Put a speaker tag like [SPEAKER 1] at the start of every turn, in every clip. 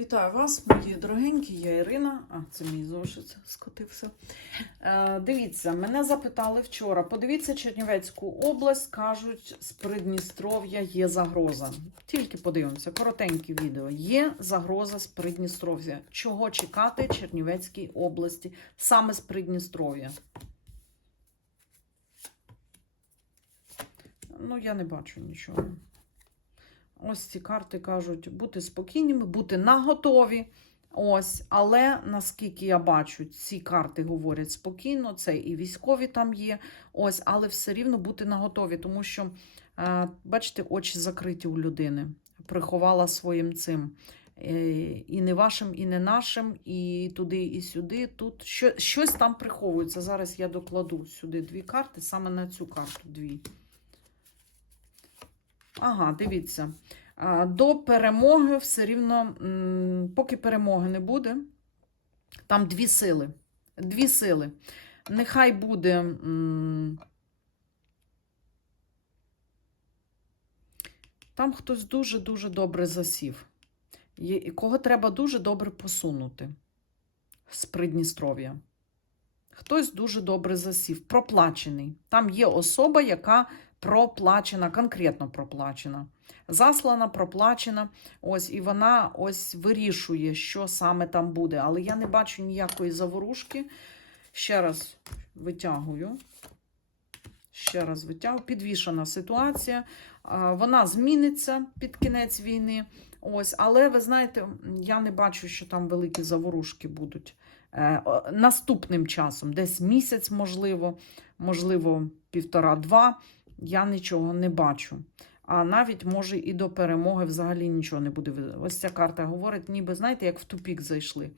[SPEAKER 1] Вітаю вас, мої дорогенькі, я Ірина. А, це мій зошит скотився. Е, дивіться, мене запитали вчора. Подивіться Чернівецьку область, кажуть, з Придністров'я є загроза. Тільки подивимося, коротеньке відео. Є загроза з Придністров'я. Чого чекати Чернівецькій області саме з Придністров'я? Ну, я не бачу нічого. Ось ці карти кажуть, бути спокійними, бути наготові. Ось, але наскільки я бачу, ці карти говорять спокійно, це і військові там є. Ось, але все рівно бути наготові, тому що, е, бачите, очі закриті у людини. Приховала своїм цим. Е, І не вашим, і не нашим, і туди, і сюди. Тут що, щось там приховується. Зараз я докладу сюди дві карти, саме на цю карту дві. Ага, дивіться. До перемоги все рівно, поки перемоги не буде, там дві сили. Дві сили. Нехай буде. Там хтось дуже-дуже добре засів. Кого треба дуже добре посунути з Придністров'я. Хтось дуже добре засів, проплачений. Там є особа, яка проплачена, конкретно проплачена. Заслана, проплачена. Ось, і вона ось вирішує, що саме там буде. Але я не бачу ніякої заворушки. Ще раз витягую. Ще раз витягую. Підвішена ситуація. Вона зміниться під кінець війни. Ось, але ви знаєте, я не бачу, що там великі заворушки будуть. Е, Наступним часом, десь місяць, можливо, можливо, півтора-два. Я нічого не бачу. А навіть може і до перемоги взагалі нічого не буде. Ось ця карта говорить, ніби знаєте, як в тупік зайшли.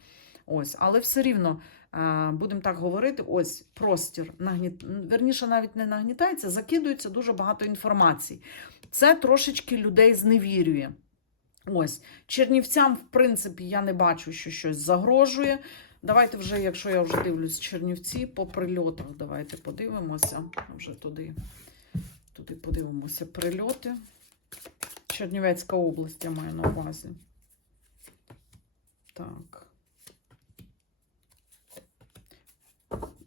[SPEAKER 1] Ось, але все рівно е, будемо так говорити: ось простір нагніт... верніше, навіть не нагнітається, закидується дуже багато інформації. Це трошечки людей зневірює. Ось Чернівцям, в принципі, я не бачу, що щось загрожує. Давайте вже, якщо я вже дивлюсь Чернівці по прильотах, давайте подивимося. Вже туди, туди подивимося прильоти. Чернівецька область я маю на увазі. Так.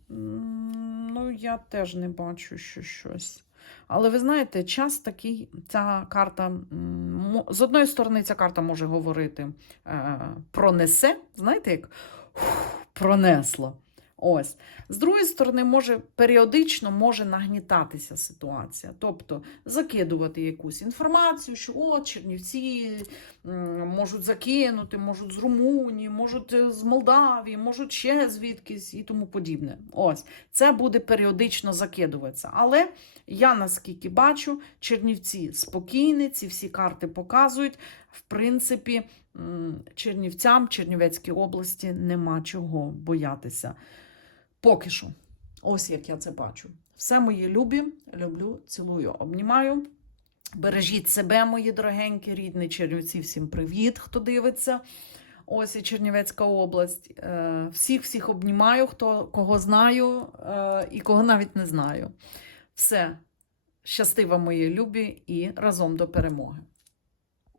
[SPEAKER 1] Ну, я теж не бачу, що щось. Але ви знаєте, час такий, ця карта, з одної сторони, ця карта може говорити е, пронесе, знаєте, як «Фух, пронесло. Ось. З другої сторони, може періодично може нагнітатися ситуація. Тобто закидувати якусь інформацію, що от Чернівці можуть закинути, можуть з Румунії, можуть е, з Молдавії, можуть ще звідкись і тому подібне. Ось. Це буде періодично закидуватися. Але я наскільки бачу, Чернівці спокійні, ці всі карти показують. В принципі, Чернівцям, Чернівецькій області нема чого боятися. Поки що. Ось як я це бачу. Все мої любі, люблю, цілую, обнімаю. Бережіть себе, мої дорогенькі, рідні Чернівці. Всім привіт, хто дивиться. Ось і Чернівецька область. Е, Всіх всіх обнімаю, хто кого знаю е, і кого навіть не знаю. Все, щастива, мої любі, і разом до перемоги.